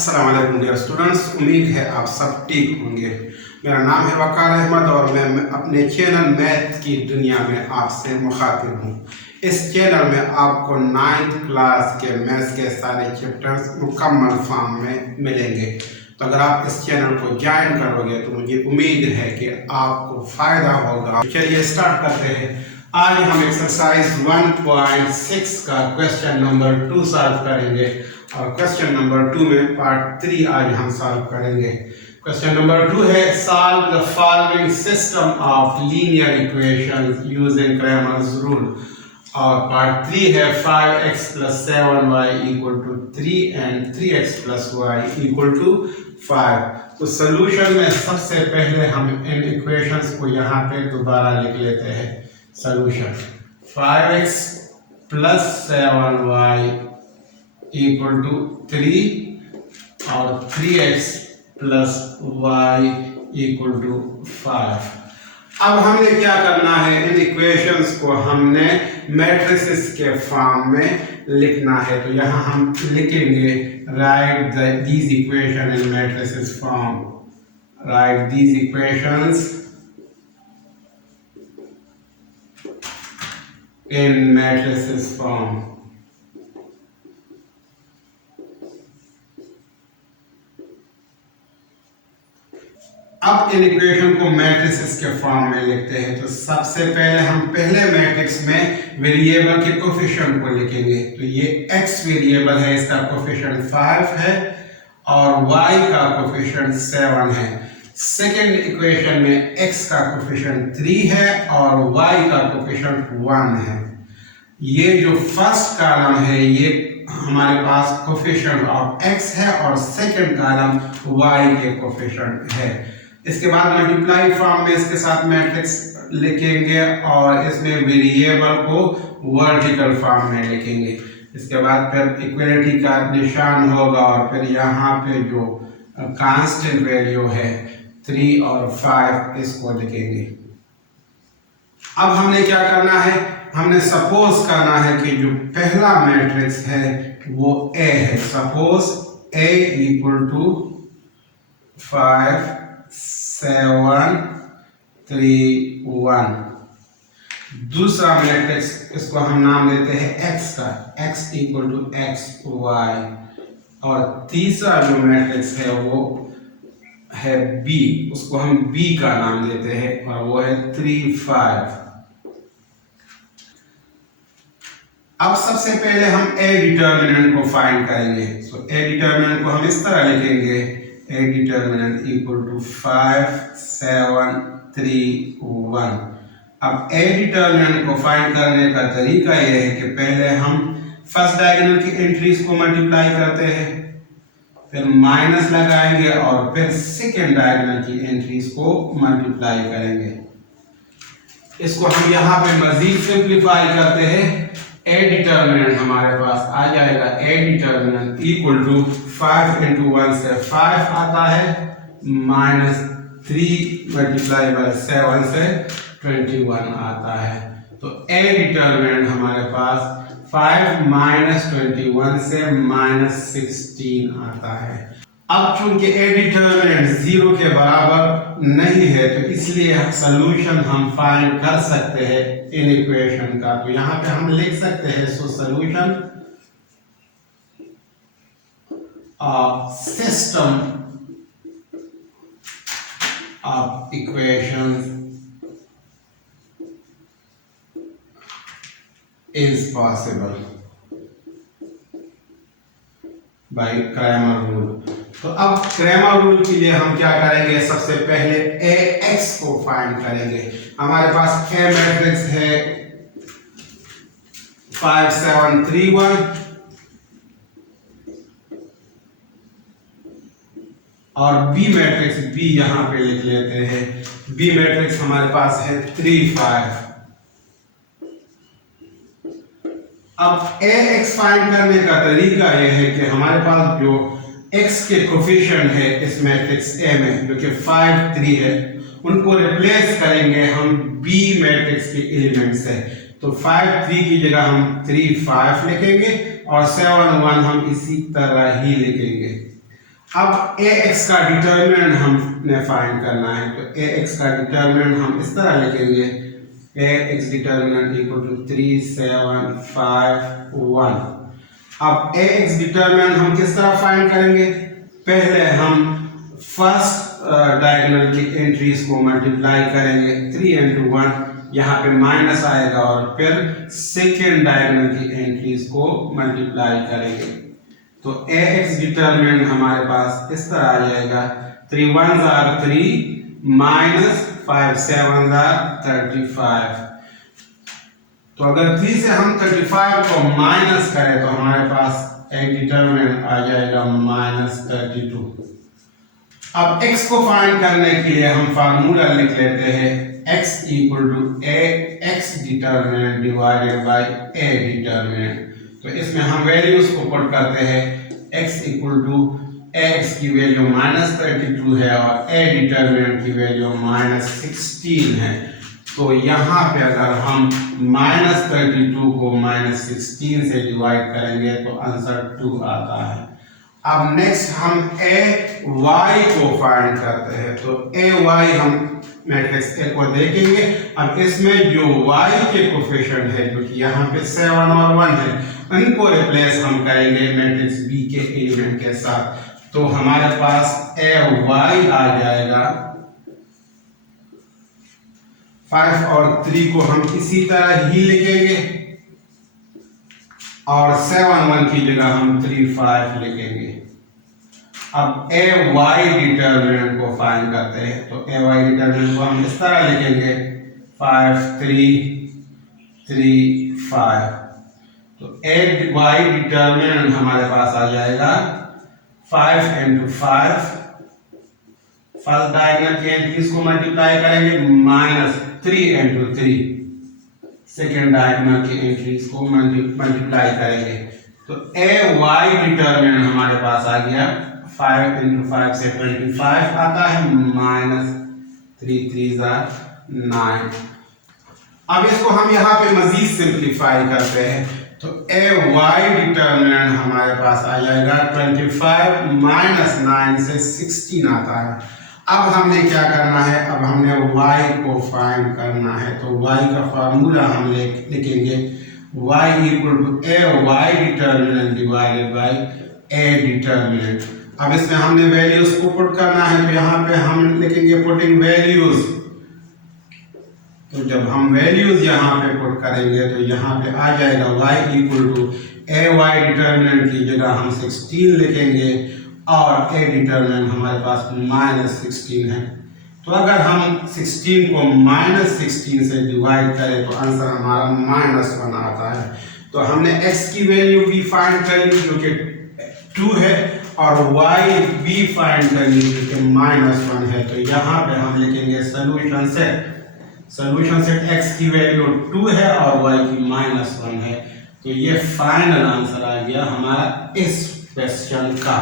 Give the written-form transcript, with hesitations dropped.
अस्सलाम वालेकुम dear students, उम्मीद है आप सब ठीक होंगे। मेरा नाम है वकार अहमद और मैं अपने चैनल मैथ की दुनिया में आपसे मुखातिब हूँ। इस चैनल में आपको 9th क्लास के मैथ्स के सारे चैप्टर्स मुकम्मल फॉर्म में मिलेंगे। तो अगर आप इस चैनल को ज्वाइन करोगे तो मुझे उम्मीद है कि आपको फ़ायदा होगा। चलिए स्टार्ट करते हैं। आज हम एक्सरसाइज 1.6 का क्वेश्चन नंबर 2 सॉल्व करेंगे और क्वेश्चन नंबर 2 में पार्ट 3 आज हम सॉल्व करेंगे। क्वेश्चन नंबर 2 है solve the following system of linear equations using Cramer's rule और पार्ट 3 है 5x + 7y = 3 and 3x + y = 5। तो सॉल्यूशन में सबसे पहले हम इन इक्वेशंस को यहाँ पे दोबारा लिख लेते हैं। सॉल्यूशन 5x + 7y = 3 और 3x + y = 5। अब हमने क्या करना है, इन इक्वेशंस को हमने मैट्रिसेस के फॉर्म में लिखना है। तो यहाँ हम लिखेंगे right these equation in matrices form. Right these equations in matrices form। अब इन इक्वेशन को मैट्रिसेस के फॉर्म में लिखते हैं। तो सबसे पहले हम पहले मैट्रिक्स में वेरिएबल के कोफिशिएंट को लिखेंगे। तो ये x वेरिएबल है, इसका कोफिशिएंट 5 है और y का कोफिशिएंट 7 है। सेकेंड इक्वेशन में x का कोफिशिएंट 3 है और y का कोफिशिएंट 1 है। ये जो फर्स्ट कॉलम है ये हमारे पास कोफिशिएंट ऑफ x है और सेकेंड कॉलम y के कोफिशिएंट है। इसके बाद मल्टीप्लाई फॉर्म में इसके साथ मैट्रिक्स लिखेंगे और इसमें वेरिएबल को वर्टिकल फॉर्म में लिखेंगे। इसके बाद फिर इक्वलिटी का निशान होगा और फिर यहाँ पे जो कांस्टेंट वैल्यू है 3 और 5 इसको लिखेंगे। अब हमने क्या करना है, हमने सपोज करना है कि जो पहला मैट्रिक्स है वो A है। Suppose A = 5 7 3 1। दूसरा मैट्रिक्स इसको हम नाम देते हैं x का, x = x y। और तीसरा जो मैट्रिक्स है वो है B, उसको हम B का नाम देते हैं और वो है 3 5। अब सबसे पहले हम A डिटर्मिनेंट को फाइंड करेंगे। तो A डिटर्मिनेंट को हम इस तरह लिखेंगे A डिटर्मिनेंट = 5 7 3 1। अब A डिटर्मिनेंट को फाइंड करने का तरीका यह है कि पहले हम फर्स्ट डायगोनल की एंट्रीज को मल्टीप्लाई करते हैं, फिर माइनस लगाएंगे और फिर सेकेंड डायगोनल की एंट्रीज को मल्टीप्लाई करेंगे। इसको हम यहाँ पे मजीद सिंप्लीफाई करते हैं। A डिटर्मिनेंट हमारे पास आ जाएगा A डिटर्मिनेंट = 5 × 1 से 5 आता है -3 × 7 से 21 आता है। तो A डिटर्मिनेंट हमारे पास 5 - 21 से -16 आता है। अब चूंकि A डिटर्मिनेंट 0 के बराबर नहीं है तो इसलिए सॉल्यूशन हम फाइंड कर सकते हैं इन इक्वेशन का। तो यहाँ पे हम लिख सकते हैं solution system of equations is possible by Cramer rule। तो अब क्रैमर रूल के लिए हम क्या करेंगे, सबसे पहले Ax को फाइंड करेंगे। हमारे पास A मैट्रिक्स है 5 7 3 1 और B मैट्रिक्स B यहाँ पे लिख लेते हैं। B मैट्रिक्स हमारे पास है 3 5। अब Ax फाइंड करने का तरीका यह है कि हमारे पास जो x के कोफिशिएंट है इस मैट्रिक्स A में जो कि 5 3 है, उनको रिप्लेस करेंगे हम B मैट्रिक्स के एलिमेंट से। तो 5 3 की जगह हम 3 5 लिखेंगे और 7 1 हम इसी तरह ही लिखेंगे। अब ax का डिटर्मिनेंट हमने फाइंड करना है, तो ax का डिटर्मिनेंट हम इस तरह लिखेंगे, ax डिटर्मिनेंट इक्वल टू 3 7 5 1। अब ax डिटर्मिनेंट हम किस तरह फाइंड करेंगे? पहले हम फर्स्ट डायगोनल की एंट्रीज को मल्टीप्लाई करेंगे, 3 into 1 यहाँ पे माइनस आएगा, और फिर सेकेंड डायगोनल की एंट्रीज को मल्टीप्लाई करेंगे। तो ax डिटर्मिनेंट हमारे पास इस तरह आ जाएगा, 3 1s are 3 minus 5 7s are 35। तो अगर 3 से हम 35 को माइनस करें तो हमारे पास एक डिटर्मिनेंट आ जाएगा -32। अब x को फाइंड करने के लिए हम फार्मूला लिख लेते हैं, x equal to ax determinant divided by a determinant. तो इसमें हम वैल्यूज को पुट करते हैं, x इक्वल टू x की वैल्यू -32 है और a डिटर्मिनेंट की वैल्यू -16 है। तो यहाँ पे अगर हम -32 को -16 से डिवाइड करेंगे तो आंसर 2 आता है। अब नेक्स्ट हम ay को फाइंड करते हैं, तो ay हम मैट्रिक्स A को देखेंगे। अब इसमें जो y के कोफिशिएंट है, जो कि यहाँ पे 7 और 1 है, उनको रिप्लेस हम करेंगे मैट्रिक्स B के एलिमेंट के साथ। तो हमारे पास ay आ जाएगा 5 और 3 को हम इसी तरह ही लिखेंगे, और 7 1 की जगह हम 3 5 लिखेंगे। अब ay डिटर्मिनेंट को फाइंड करते हैं, तो ay डिटर्मिनेंट को हम इस तरह लिखेंगे, 5 3 3 5। तो ay डिटर्मिनेंट हमारे पास आ जाएगा 5 into 5, फर्स्ट डायगोनल की एंट्रीज को मल्टीप्लाई करेंगे, -3 into 3 सेकेंड डायगोनल की एंट्रीज को मल्टीप्लाई करेंगे। तो ay डिटर्मिनेंट हमारे पास आ गया, 5 into 5 से 25 आता है, -3 3s are 9। अब इसको हम यहाँ पे मजीद सिंप्लीफाई करते हैं, तो ay डिटर्मिनेंट हमारे पास आ जाएगा 25 -9 से 16 आता है। अब हमने क्या करना है? अब हमने y को फाइंड करना है, तो y का फार्मूला हम लिखेंगे, y equal to ay determinant divided by a determinant. अब इसमें हमने वैल्यूज को पुट करना है, तो यहाँ पे हम लिखेंगे पुटिंग वैल्यूज। तो जब हम वैल्यूज यहाँ पे पुट करेंगे तो यहाँ पे आ जाएगा y equal to ay determinant की जगह हम 16 लिखेंगे, और a डिटर्मिनेंट हमारे पास -16 है। तो अगर हम 16 को -16 से डिवाइड करें तो आंसर हमारा -1 आता है। तो हमने x की वैल्यू भी फाइंड कर ली जो कि 2 है, और y भी फाइंड कर ली जो कि -1 है। तो यहाँ पे हम लिखेंगे सॉल्यूशन सेट x की वैल्यू 2 है और y की -1 है। तो ये फाइनल आंसर आ गया हमारा इस क्वेश्चन का।